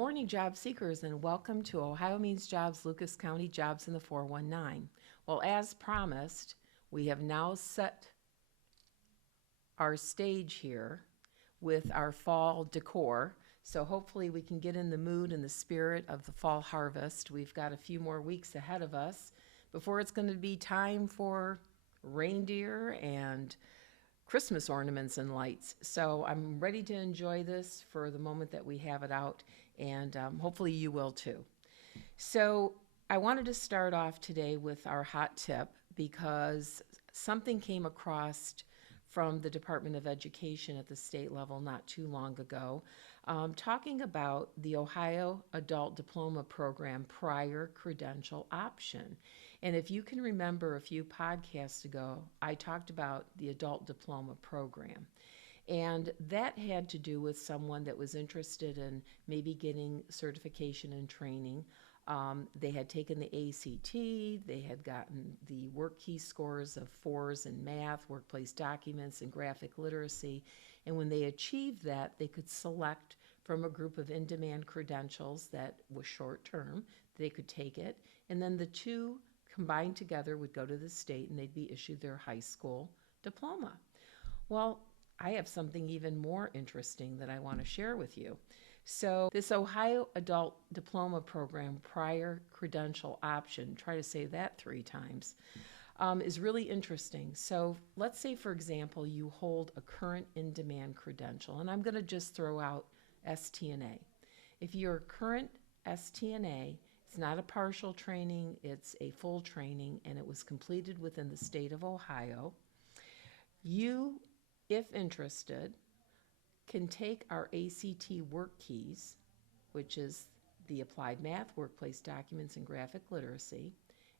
morning, job seekers, and welcome to OhioMeansJobs Lucas County Jobs in the 419. Well, as promised, we have now set our stage here with our fall decor. So hopefully we can get in the mood and the spirit of the fall harvest. We've got a few more weeks ahead of us before it's going to be time for reindeer and Christmas ornaments and lights. So I'm ready to enjoy this for the moment that we have it out, and hopefully you will too. So I wanted to start off today with our hot tip because something came across from the Department of Education at the state level not too long ago, talking about the Ohio Adult Diploma Program prior credential option. And if you can remember a few podcasts ago, I talked about the Adult Diploma Program. And that had to do with someone that was interested in maybe getting certification and training. They had taken the ACT, they had gotten the WorkKeys scores of 4s in math, workplace documents, and graphic literacy. And when they achieved that, they could select from a group of in-demand credentials that was short-term. They could take it, and then the two combined together would go to the state and they'd be issued their high school diploma. Well, I have something even more interesting that I want to share with you. So this Ohio Adult Diploma Program prior credential option, try to say that 3 times, is really interesting. So let's say, for example, you hold a current in-demand credential, and I'm going to just throw out STNA. If you're a current STNA, it's not a partial training, it's a full training, and it was completed within the state of Ohio. You, if interested, can take our ACT WorkKeys, which is the applied math, workplace documents, and graphic literacy.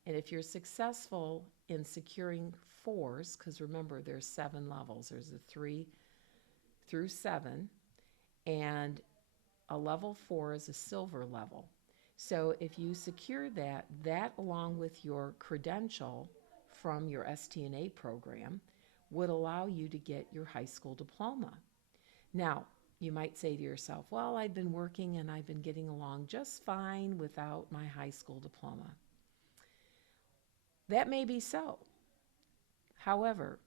And if you're successful in securing 4s, because remember there's 7 levels, there's a 3 through 7, and a level 4 is a silver level. So if you secure that along with your credential from your STNA program would allow you to get your high school diploma. Now, you might say to yourself, well, I've been working and I've been getting along just fine without my high school diploma. That may be so. However,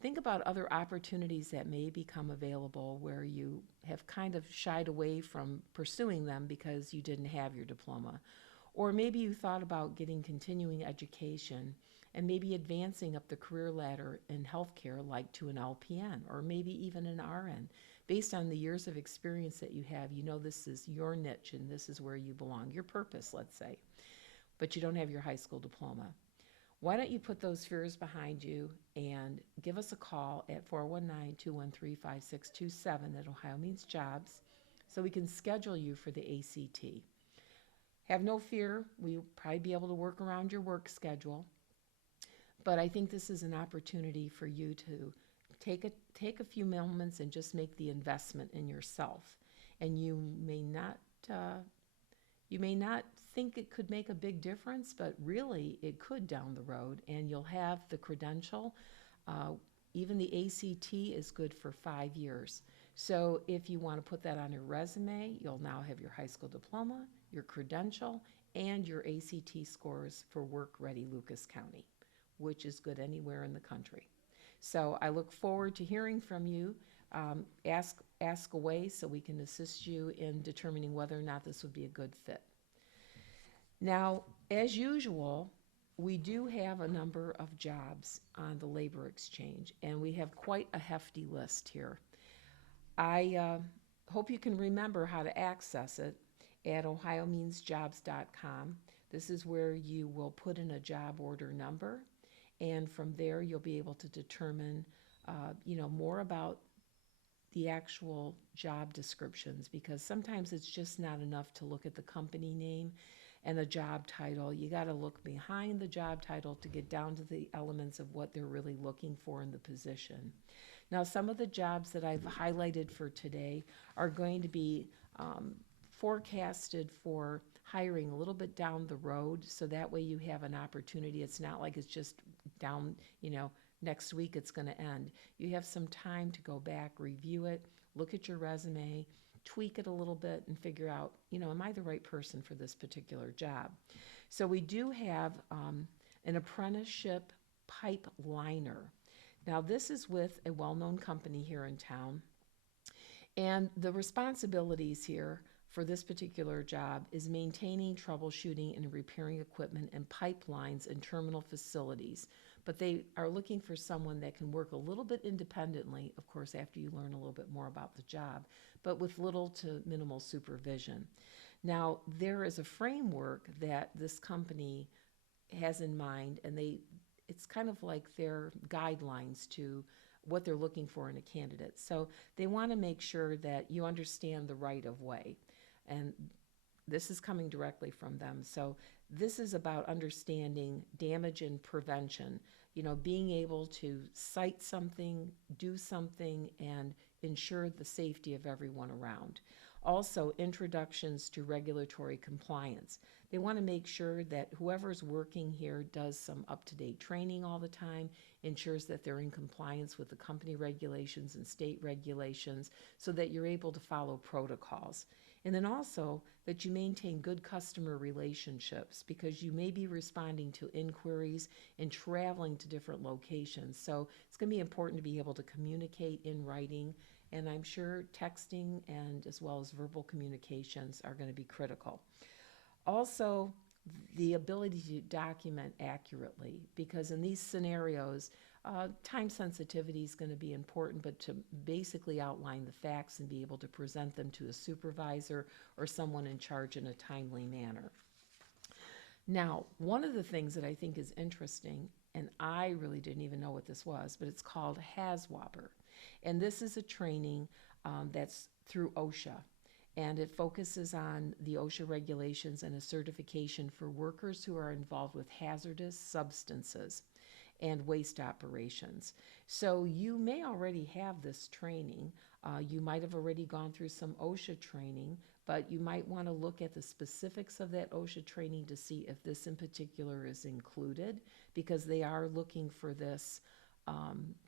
think about other opportunities that may become available where you have kind of shied away from pursuing them because you didn't have your diploma. Or maybe you thought about getting continuing education and maybe advancing up the career ladder in healthcare like to an LPN or maybe even an RN. Based on the years of experience that you have, you know this is your niche and this is where you belong, your purpose, let's say, but you don't have your high school diploma. Why don't you put those fears behind you and give us a call at 419-213-5627 at OhioMeansJobs so we can schedule you for the ACT. Have no fear, we'll probably be able to work around your work schedule, but I think this is an opportunity for you to take a few moments and just make the investment in yourself. And you may not think it could make a big difference, but really it could down the road, and you'll have the credential. Even the ACT is good for 5 years. So if you want to put that on your resume, you'll now have your high school diploma, your credential, and your ACT scores for work-ready Lucas County, which is good anywhere in the country. So I look forward to hearing from you. Ask away so we can assist you in determining whether or not this would be a good fit. Now, as usual, we do have a number of jobs on the labor exchange, and we have quite a hefty list here. I hope you can remember how to access it at OhioMeansJobs.com. This is where you will put in a job order number, and from there you'll be able to determine more about the actual job descriptions, because sometimes it's just not enough to look at the company name and the job title. You got to look behind the job title to get down to the elements of what they're really looking for in the position. Now, some of the jobs that I've highlighted for today are going to be forecasted for hiring a little bit down the road, so that way you have an opportunity. It's not like it's just down, next week it's going to end. You have some time to go back, review it, look at your resume, tweak it a little bit and figure out, am I the right person for this particular job? So we do have an apprenticeship pipeliner. Now, this is with a well-known company here in town. And the responsibilities here for this particular job is maintaining, troubleshooting, and repairing equipment and pipelines in terminal facilities. But they are looking for someone that can work a little bit independently, of course, after you learn a little bit more about the job, but with little to minimal supervision. Now, there is a framework that this company has in mind, and it's kind of like their guidelines to what they're looking for in a candidate. So they want to make sure that you understand the right of way. And this is coming directly from them. So this is about understanding damage and prevention, being able to cite something, do something, and ensure the safety of everyone around. Also, introductions to regulatory compliance. They want to make sure that whoever's working here does some up-to-date training all the time, ensures that they're in compliance with the company regulations and state regulations so that you're able to follow protocols. And then also that you maintain good customer relationships because you may be responding to inquiries and traveling to different locations. So it's going to be important to be able to communicate in writing, and I'm sure texting and as well as verbal communications are going to be critical. Also, the ability to document accurately, because in these scenarios, time sensitivity is going to be important, but to basically outline the facts and be able to present them to a supervisor or someone in charge in a timely manner. Now, one of the things that I think is interesting, and I really didn't even know what this was, but it's called Hazwoper. And this is a training that's through OSHA. And it focuses on the OSHA regulations and a certification for workers who are involved with hazardous substances and waste operations. So you may already have this training. You might have already gone through some OSHA training, but you might want to look at the specifics of that OSHA training to see if this in particular is included, because they are looking for this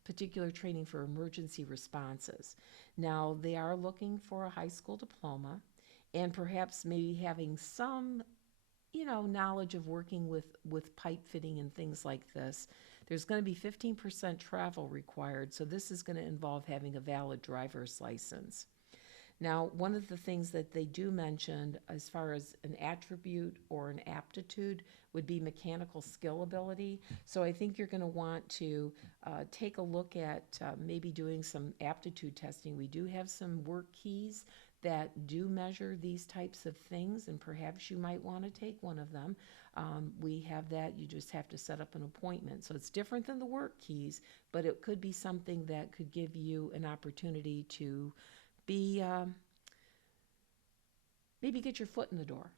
particular training for emergency responses. Now, they are looking for a high school diploma and perhaps maybe having some, knowledge of working with pipe fitting and things like this. There's going to be 15% travel required, so this is going to involve having a valid driver's license. Now, one of the things that they do mention as far as an attribute or an aptitude would be mechanical skill ability. So I think you're going to want to take a look at maybe doing some aptitude testing. We do have some WorkKeys that do measure these types of things, and perhaps you might want to take one of them. We have that. You just have to set up an appointment. So it's different than the WorkKeys, but it could be something that could give you an opportunity to be maybe get your foot in the door,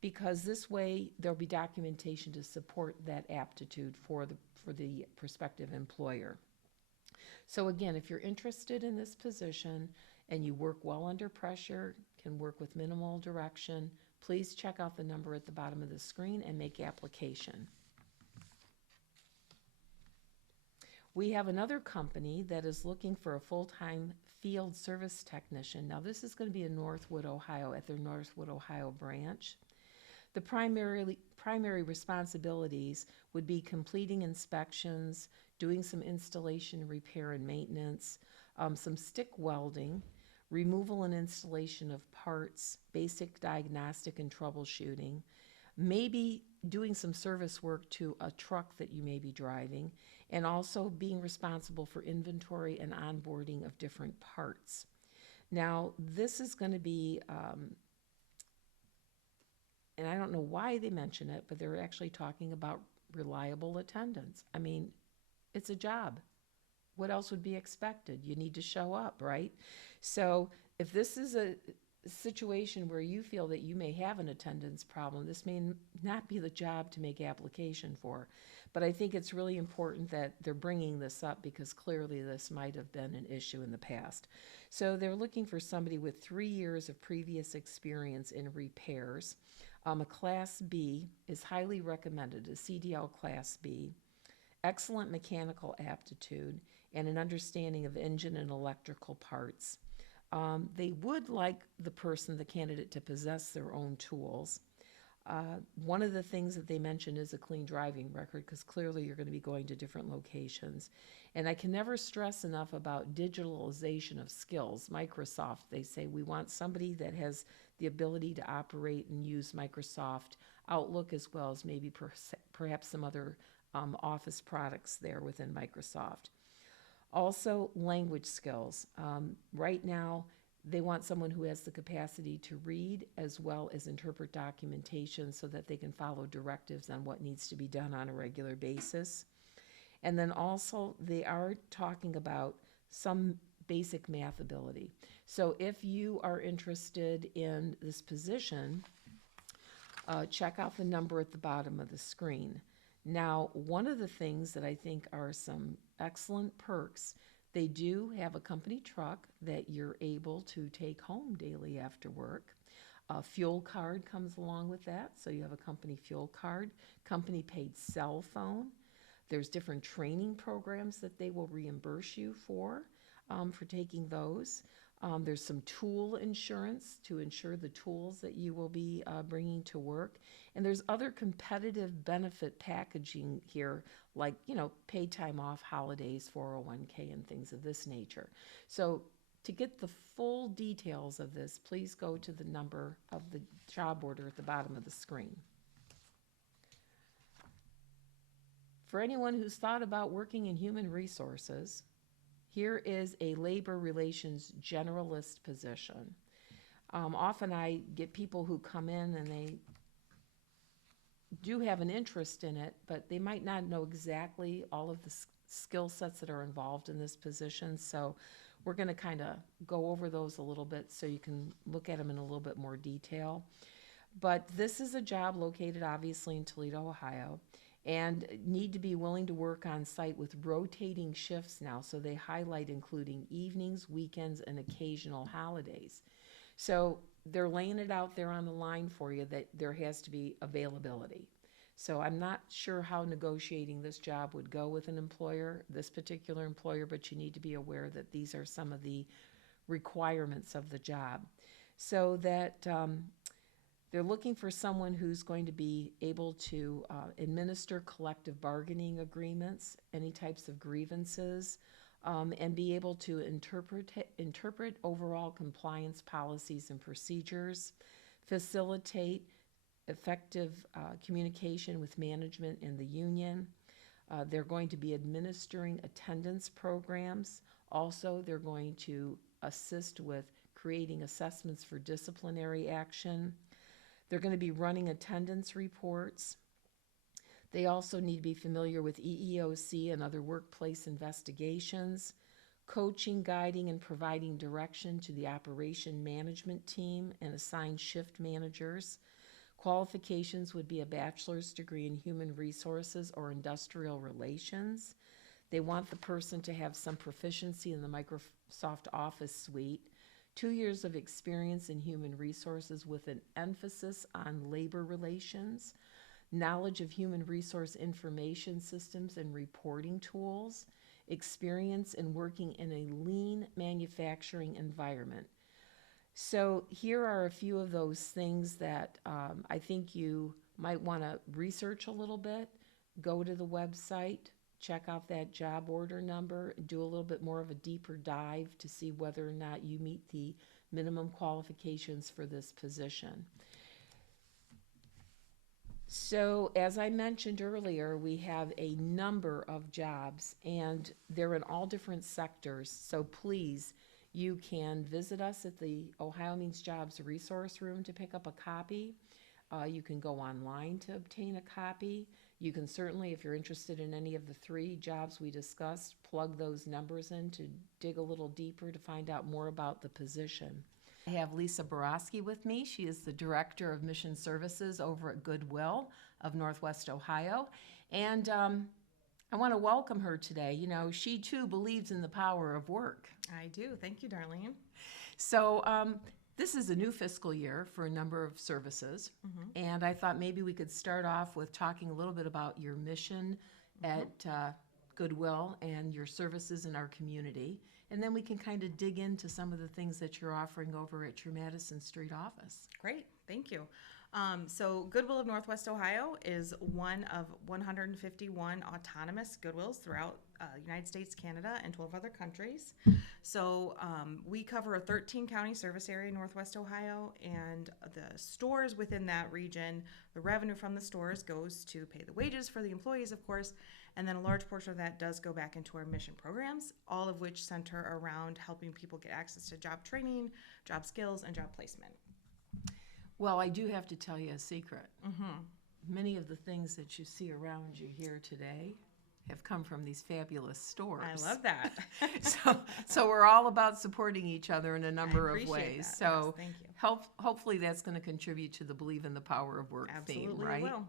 because this way there'll be documentation to support that aptitude for the prospective employer. So again, if you're interested in this position and you work well under pressure, can work with minimal direction, please check out the number at the bottom of the screen and make application. We have another company that is looking for a full-time field service technician. Now, this is going to be in Northwood, Ohio, at their Northwood, Ohio branch. The primary responsibilities would be completing inspections, doing some installation, repair, and maintenance, some stick welding, removal and installation of parts, basic diagnostic and troubleshooting, maybe doing some service work to a truck that you may be driving, and also being responsible for inventory and onboarding of different parts. Now, this is going to be, and I don't know why they mention it, but they're actually talking about reliable attendance. I mean, it's a job. What else would be expected? You need to show up, right? So if this is a situation where you feel that you may have an attendance problem, this may not be the job to make application for. But I think it's really important that they're bringing this up because clearly this might have been an issue in the past. So they're looking for somebody with 3 years of previous experience in repairs. A Class B is highly recommended, a CDL Class B, excellent mechanical aptitude, and an understanding of engine and electrical parts. They would like the candidate, to possess their own tools. One of the things that they mentioned is a clean driving record, because clearly you're going to be going to different locations. And I can never stress enough about digitalization of skills. Microsoft, they say, we want somebody that has the ability to operate and use Microsoft Outlook, as well as maybe perhaps some other Office products there within Microsoft. Also, language skills. Right now, they want someone who has the capacity to read as well as interpret documentation so that they can follow directives on what needs to be done on a regular basis. And then also, they are talking about some basic math ability. So if you are interested in this position, check out the number at the bottom of the screen. Now, one of the things that I think are some excellent perks, they do have a company truck that you're able to take home daily after work. A fuel card comes along with that, so you have a company fuel card, company paid cell phone. There's different training programs that they will reimburse you for taking those. There's some tool insurance to insure the tools that you will be bringing to work. And there's other competitive benefit packaging here, like, paid time off, holidays, 401k, and things of this nature. So to get the full details of this, please go to the number of the job order at the bottom of the screen. For anyone who's thought about working in human resources, here is a labor relations generalist position. Often I get people who come in and they do have an interest in it, but they might not know exactly all of the skill sets that are involved in this position. So we're going to kind of go over those a little bit so you can look at them in a little bit more detail. But this is a job located obviously in Toledo, Ohio, and need to be willing to work on site with rotating shifts now. So they highlight including evenings, weekends, and occasional holidays. So they're laying it out there on the line for you that there has to be availability. So I'm not sure how negotiating this job would go with an employer, this particular employer, but you need to be aware that these are some of the requirements of the job. So that they're looking for someone who's going to be able to administer collective bargaining agreements, any types of grievances, and be able to interpret overall compliance policies and procedures, facilitate effective communication with management and the union. They're going to be administering attendance programs. Also, they're going to assist with creating assessments for disciplinary action. They're going to be running attendance reports. They also need to be familiar with EEOC and other workplace investigations, coaching, guiding, and providing direction to the operation management team and assigned shift managers. Qualifications would be a bachelor's degree in human resources or industrial relations. They want the person to have some proficiency in the Microsoft Office suite, 2 years of experience in human resources with an emphasis on labor relations, knowledge of human resource information systems and reporting tools, experience in working in a lean manufacturing environment. So here are a few of those things that I think you might want to research a little bit. Go to the website, check out that job order number, do a little bit more of a deeper dive to see whether or not you meet the minimum qualifications for this position. So as I mentioned earlier, we have a number of jobs and they're in all different sectors. So please, you can visit us at the OhioMeansJobs resource room to pick up a copy. You can go online to obtain a copy. You can certainly, if you're interested in any of the 3 jobs we discussed, plug those numbers in to dig a little deeper to find out more about the position. I have Lisa Broseke with me. She is the Director of Mission Services over at Goodwill of Northwest Ohio. And I want to welcome her today. You know, she too believes in the power of work. I do. Thank you, Darlene. So this is a new fiscal year for a number of services. And I thought maybe we could start off with talking a little bit about your mission at Goodwill and your services in our community. And then we can kind of dig into some of the things that you're offering over at your Madison Street office. Great, thank you. So Goodwill of Northwest Ohio is one of 151 autonomous Goodwills throughout United States, Canada, and 12 other countries. So we cover a 13-county service area in Northwest Ohio, and the stores within that region, the revenue from the stores goes to pay the wages for the employees, of course, and then a large portion of that does go back into our mission programs, all of which center around helping people get access to job training, job skills, and job placement. Well, I do have to tell you a secret. Many of the things that you see around you here today have come from these fabulous stores. I love that. so we're all about supporting each other in a number of ways. That. So yes, thank you. Hopefully that's going to contribute to the Believe in the Power of Work theme, right? Will.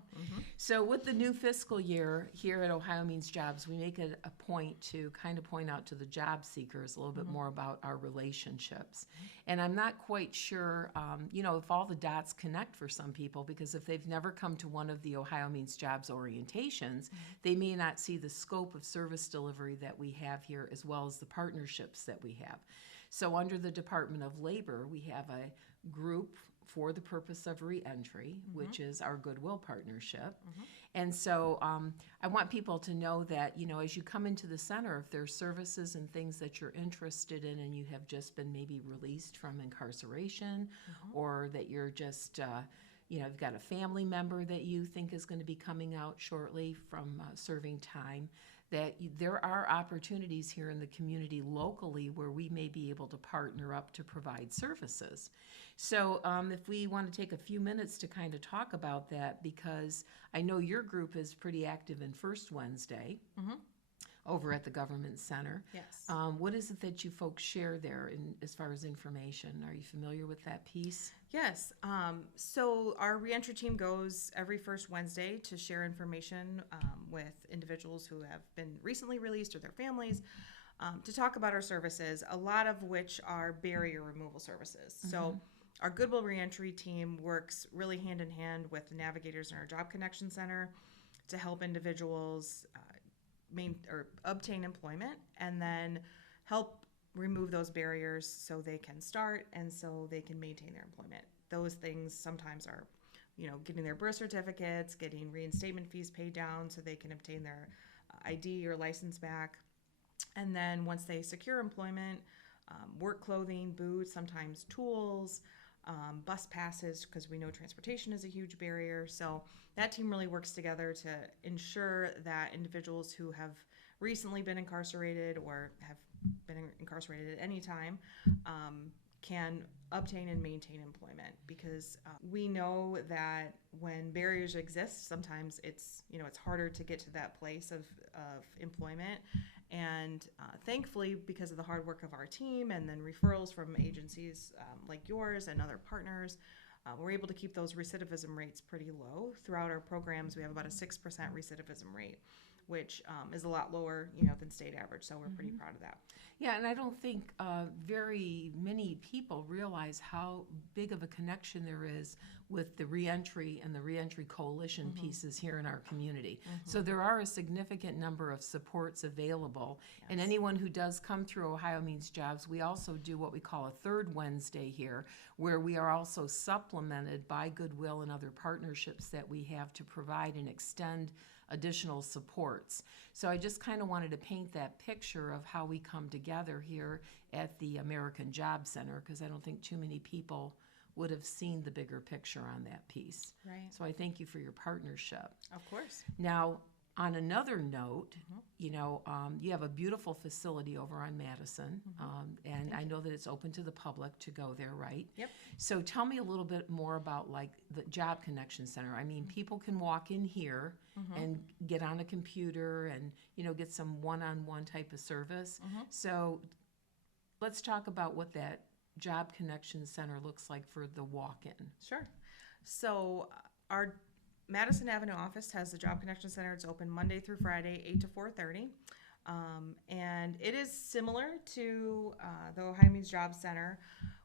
So with the new fiscal year here at Ohio Means Jobs, we make it a point to kind of point out to the job seekers a little bit more about our relationships. And I'm not quite sure, if all the dots connect for some people, because if they've never come to one of the Ohio Means Jobs orientations, they may not see the scope of service delivery that we have here, as well as the partnerships that we have. So under the Department of Labor, we have a group for the purpose of reentry, which is our Goodwill partnership. And so I want people to know that, as you come into the center, if there's services and things that you're interested in and you have just been maybe released from incarceration, or that you're just you've got a family member that you think is going to be coming out shortly from serving time, that there are opportunities here in the community locally where we may be able to partner up to provide services. So if we want to take a few minutes to kind of talk about that, because I know your group is pretty active in First Wednesday over at the Government Center. Yes. What is it that you folks share there as far as information? Are you familiar with that piece? Yes. So our reentry team goes every first Wednesday to share information with individuals who have been recently released or their families, to talk about our services, a lot of which are barrier removal services. So our Goodwill reentry team works really hand in hand with the navigators in our Job Connection Center to help individuals obtain employment, and then help remove those barriers so they can start and so they can maintain their employment. Those things sometimes are, getting their birth certificates, getting reinstatement fees paid down so they can obtain their ID or license back. And then once they secure employment, work clothing, boots, sometimes tools, bus passes, because we know transportation is a huge barrier. So that team really works together to ensure that individuals who have recently been incarcerated or have been incarcerated at any time can obtain and maintain employment, because we know that when barriers exist, sometimes it's harder to get to that place of employment. And thankfully, because of the hard work of our team and then referrals from agencies like yours and other partners, we're able to keep those recidivism rates pretty low. Throughout our programs, we have about a 6% recidivism rate, which is a lot lower, than state average. So we're pretty proud of that. Yeah, and I don't think very many people realize how big of a connection there is with the reentry and the reentry coalition pieces here in our community. So there are a significant number of supports available. Yes. And anyone who does come through Ohio Means Jobs, we also do what we call a third Wednesday here, where we are also supplemented by Goodwill and other partnerships that we have to provide and extend additional supports. So I just kind of wanted to paint that picture of how we come together here at the American Job Center, because I don't think too many people would have seen the bigger picture on that piece. Right. So I thank you for your partnership. Of course. Now, on another note, you have a beautiful facility over on Madison, and I know that it's open to the public to go there, right? Yep. So tell me a little bit more about like the Job Connection Center. I mean, people can walk in here and get on a computer and, get some one-on-one type of service. So let's talk about what that Job Connection Center looks like for the walk-in. Sure. So our Madison Avenue office has the Job Connection Center. It's open Monday through Friday, 8 to 4:30. And it is similar to the Ohio Means Jobs Center.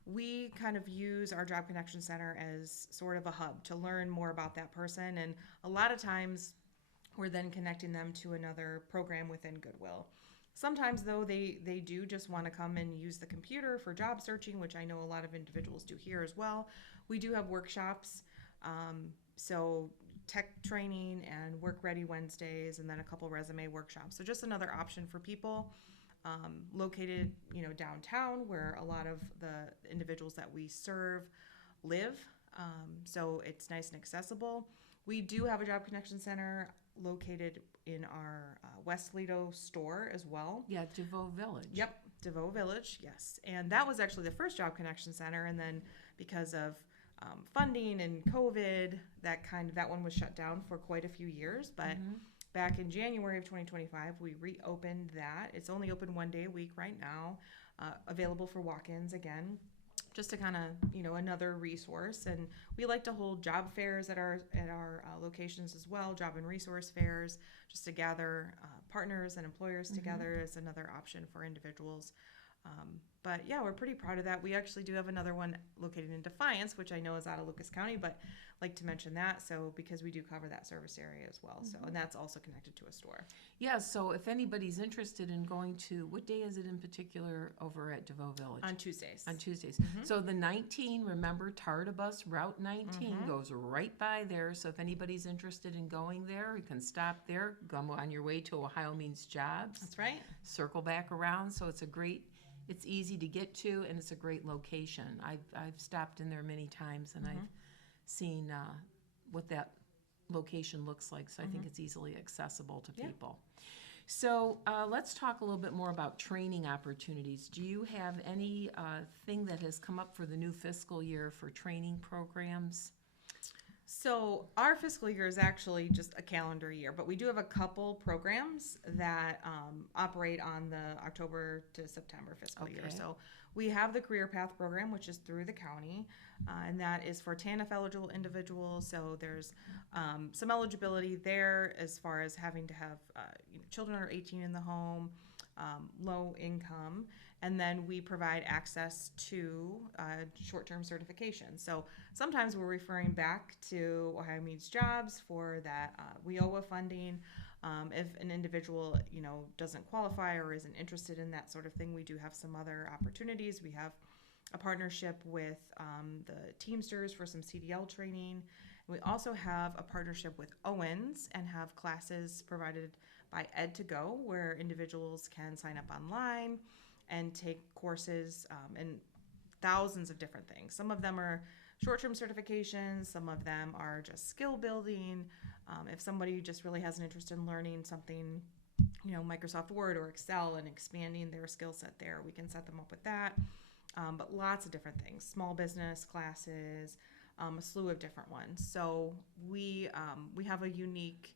We kind of use our Job Connection Center as sort of a hub to learn more about that person. And a lot of times we're then connecting them to another program within Goodwill. Sometimes, though, they do just want to come and use the computer for job searching, which I know a lot of individuals do here as well. We do have workshops, so tech training and work ready Wednesdays, and then a couple resume workshops. So just another option for people located, downtown, where a lot of the individuals that we serve live. So it's nice and accessible. We do have a Job Connection Center located in our West Lido store as well. Yeah, DeVoe Village. Yep, DeVoe Village, yes. And that was actually the first Job Connection Center, and then because of funding and COVID, that one was shut down for quite a few years. But back in January of 2025, we reopened that. It's only open 1 day a week right now, available for walk-ins again. Just to kind of, another resource. And we like to hold job fairs at our locations as well, job and resource fairs, just to gather partners and employers together as another option for individuals. But yeah, we're pretty proud of that. We actually do have another one located in Defiance, which I know is out of Lucas County, but like to mention that, so because we do cover that service area as well. So, and that's also connected to a store. Yeah, so if anybody's interested in going to, what day is it in particular over at DeVoe Village? On Tuesdays. On Tuesdays. So the 19, remember Tardibus Route 19 goes right by there. So if anybody's interested in going there, you can stop there, go on your way to OhioMeansJobs. That's right. Circle back around. So it's easy to get to, and it's a great location. I've stopped in there many times, and I've seen what that location looks like, so I think it's easily accessible to people. So let's talk a little bit more about training opportunities. Do you have any thing that has come up for the new fiscal year for training programs? So our fiscal year is actually just a calendar year, but we do have a couple programs that operate on the October to September fiscal year. So we have the Career Path program, which is through the county, and that is for TANF eligible individuals. So there's some eligibility there as far as having to have children under 18 in the home, low income, and then we provide access to short-term certification. So sometimes we're referring back to OhioMeansJobs for that WIOA funding. If an individual, doesn't qualify or isn't interested in that sort of thing, we do have some other opportunities. We have a partnership with the Teamsters for some CDL training. We also have a partnership with Owens and have classes provided by Ed2Go, where individuals can sign up online and take courses in thousands of different things. Some of them are short-term certifications, some of them are just skill building. If somebody just really has an interest in learning something, Microsoft Word or Excel, and expanding their skill set there, we can set them up with that. But lots of different things, small business classes, a slew of different ones. So we have a unique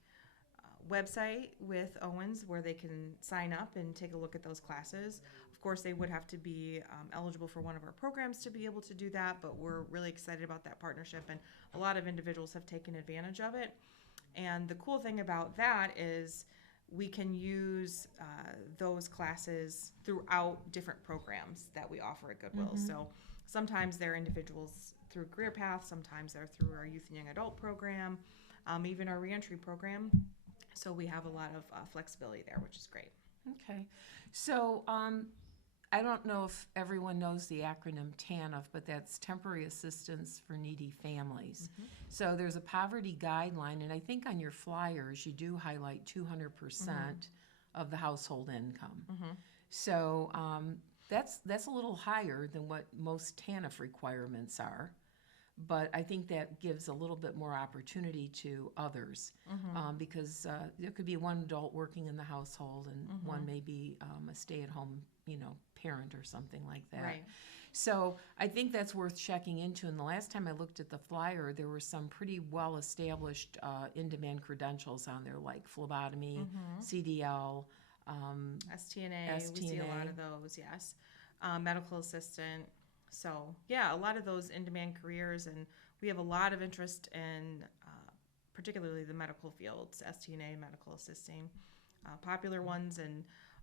website with Owens where they can sign up and take a look at those classes. Of course, they would have to be eligible for one of our programs to be able to do that, but we're really excited about that partnership, and a lot of individuals have taken advantage of it. And the cool thing about that is we can use those classes throughout different programs that we offer at Goodwill. So sometimes they're individuals through Career Path, sometimes they're through our Youth and Young Adult program, even our Reentry program. So we have a lot of flexibility there, which is great. Okay. So I don't know if everyone knows the acronym TANF, but that's Temporary Assistance for Needy Families. So there's a poverty guideline, and I think on your flyers you do highlight 200% of the household income. So that's a little higher than what most TANF requirements are. But I think that gives a little bit more opportunity to others because there could be one adult working in the household and one may be a stay-at-home, parent or something like that. Right. So I think that's worth checking into. And the last time I looked at the flyer, there were some pretty well-established in-demand credentials on there, like phlebotomy, CDL, STNA, we see a lot of those, yes. Medical assistant. So, yeah, a lot of those in-demand careers, and we have a lot of interest in particularly the medical fields, STNA, medical assisting, popular ones, and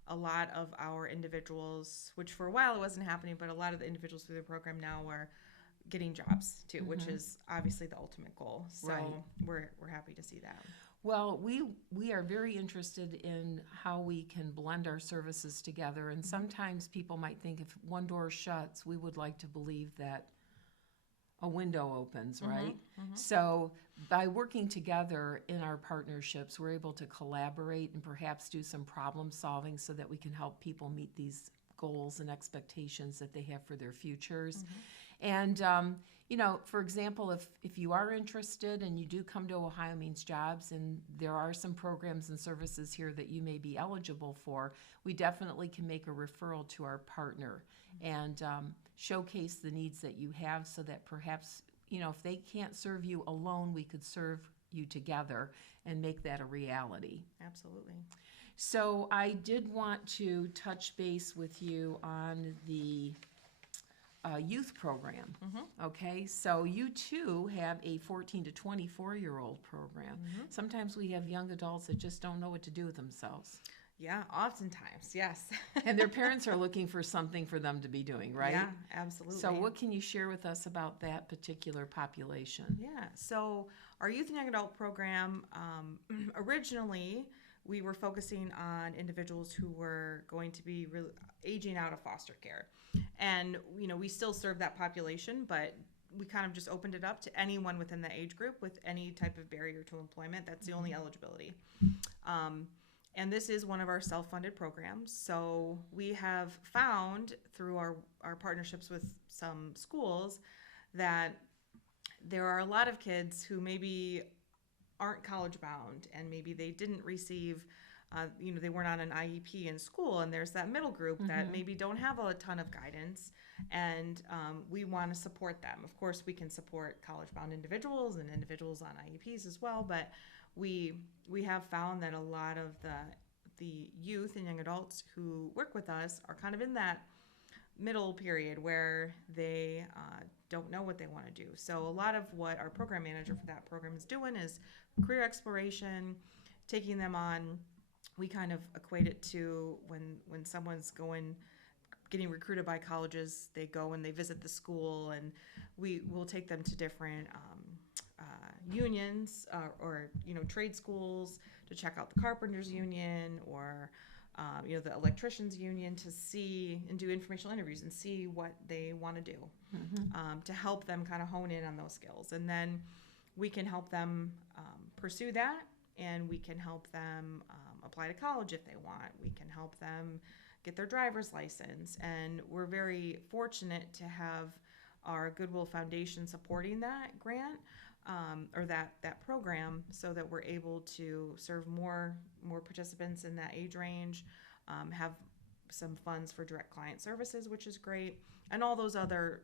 a lot of our individuals, which for a while it wasn't happening, but a lot of the individuals through the program now are getting jobs too, which is obviously the ultimate goal. So we're happy to see that. Well, we are very interested in how we can blend our services together, and sometimes people might think if one door shuts, we would like to believe that a window opens, right? So by working together in our partnerships, we're able to collaborate and perhaps do some problem solving so that we can help people meet these goals and expectations that they have for their futures. And, you know, for example, if you are interested and you do come to Ohio Means Jobs and there are some programs and services here that you may be eligible for, we definitely can make a referral to our partner and showcase the needs that you have so that perhaps, you know, if they can't serve you alone, we could serve you together and make that a reality. Absolutely. So I did want to touch base with you on the youth program. Okay, so you too have a 14 to 24-year-old program. Sometimes we have young adults that just don't know what to do with themselves. Yeah, oftentimes, yes. And their parents are looking for something for them to be doing, right? Yeah, absolutely. So what can you share with us about that particular population? Yeah, so our youth and young adult program, originally we were focusing on individuals who were going to be aging out of foster care. And, you know, we still serve that population, but we kind of just opened it up to anyone within the age group with any type of barrier to employment. That's the only eligibility. And this is one of our self-funded programs. So we have found through our partnerships with some schools that there are a lot of kids who maybe aren't college bound and maybe they didn't receive, you know, they weren't on an IEP in school, and there's that middle group that maybe don't have a ton of guidance, and we want to support them. Of course, we can support college bound individuals and individuals on IEPs as well, but we have found that a lot of the youth and young adults who work with us are kind of in that middle period where they don't know what they want to do. So a lot of what our program manager for that program is doing is career exploration, taking them on. We kind of equate it to when someone's getting recruited by colleges, they go and they visit the school, and we will take them to different unions or you know, trade schools to check out the carpenters union or you know, the electricians union, to see and do informational interviews and see what they want to do, to help them kind of hone in on those skills. And then we can help them pursue that, and we can help them apply to college if they want. We can help them get their driver's license. And we're very fortunate to have our Goodwill Foundation supporting that grant or that program, so that we're able to serve more participants in that age range, have some funds for direct client services, which is great, and all those other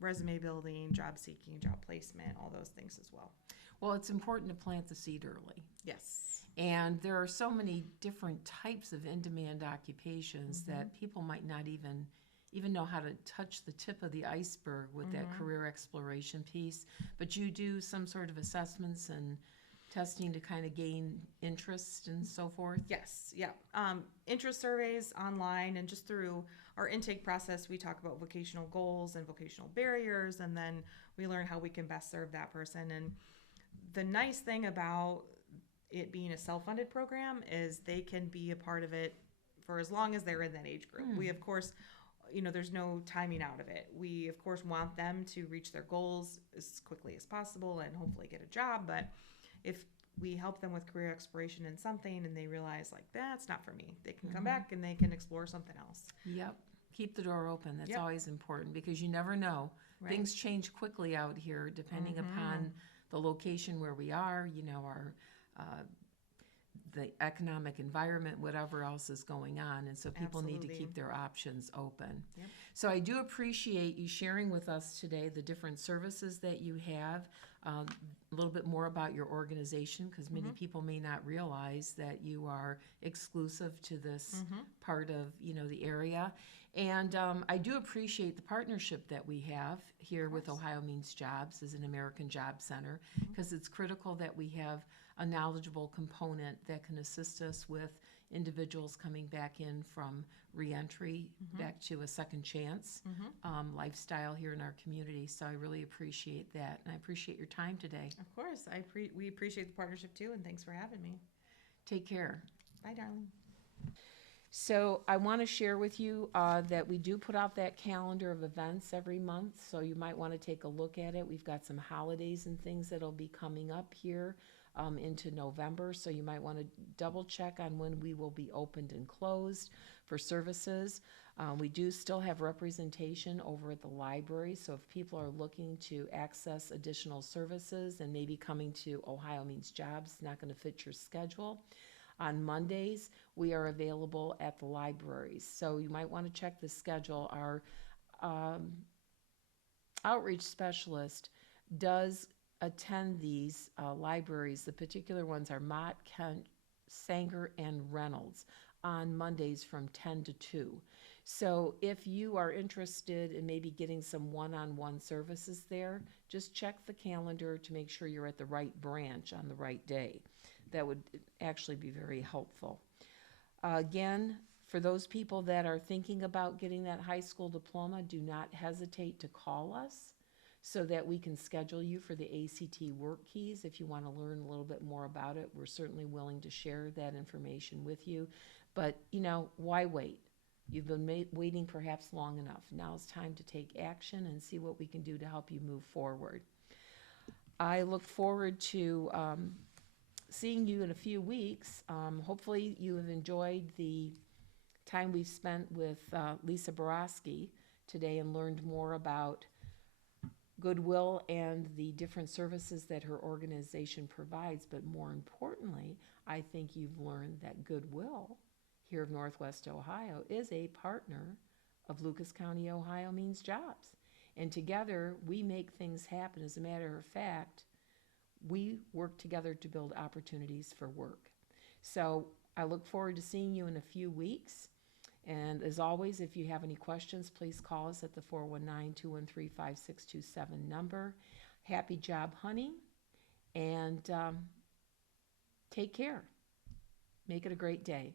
resume building, job seeking, job placement, all those things as well. Well, it's important to plant the seed early. Yes. And there are so many different types of in-demand occupations that people might not even know how to touch the tip of the iceberg with that career exploration piece. But you do some sort of assessments and testing to kind of gain interest and so forth? Yes, yeah. Interest surveys online, and just through our intake process, we talk about vocational goals and vocational barriers, and then we learn how we can best serve that person. And the nice thing about it being a self-funded program is they can be a part of it for as long as they're in that age group. We, of course, you know, there's no timing out of it. We, of course, want them to reach their goals as quickly as possible and hopefully get a job. But if we help them with career exploration in something and they realize, like, that's not for me, they can come back and they can explore something else. Yep. Keep the door open. That's always important, because you never know. Right. Things change quickly out here depending upon the location where we are, you know, our the economic environment, whatever else is going on. And so people need to keep their options open. Yep. So I do appreciate you sharing with us today the different services that you have, a little bit more about your organization, because many people may not realize that you are exclusive to this part of, you know, the area. And I do appreciate the partnership that we have here with Ohio Means Jobs as an American Job Center, because it's critical that we have a knowledgeable component that can assist us with individuals coming back in from reentry, back to a second chance lifestyle here in our community. So I really appreciate that, and I appreciate your time today. Of course, we appreciate the partnership too, and thanks for having me. Take care. Bye, darling. So I want to share with you that we do put out that calendar of events every month, so you might want to take a look at it. We've got some holidays and things that'll be coming up here into November, so you might want to double check on when we will be opened and closed for services. We do still have representation over at the library, so if people are looking to access additional services and maybe coming to OhioMeansJobs, not going to fit your schedule. On Mondays, we are available at the libraries, so you might want to check the schedule. Our outreach specialist does attend these libraries. The particular ones are Mott, Kent, Sanger, and Reynolds on Mondays from 10 to 2. So if you are interested in maybe getting some one-on-one services there, just check the calendar to make sure you're at the right branch on the right day. That would actually be very helpful. Again, for those people that are thinking about getting that high school diploma, do not hesitate to call us so that we can schedule you for the ACT WorkKeys. If you want to learn a little bit more about it, we're certainly willing to share that information with you. But, why wait? You've been waiting perhaps long enough. Now it's time to take action and see what we can do to help you move forward. I look forward to seeing you in a few weeks. Hopefully you have enjoyed the time we've spent with Lisa Broseke today and learned more about Goodwill and the different services that her organization provides. But more importantly, I think you've learned that Goodwill here of Northwest Ohio is a partner of Lucas County, OhioMeansJobs. And together we make things happen. As a matter of fact, we work together to build opportunities for work. So I look forward to seeing you in a few weeks. And as always, if you have any questions, please call us at the 419-213-5627 number. Happy job hunting, and take care. Make it a great day.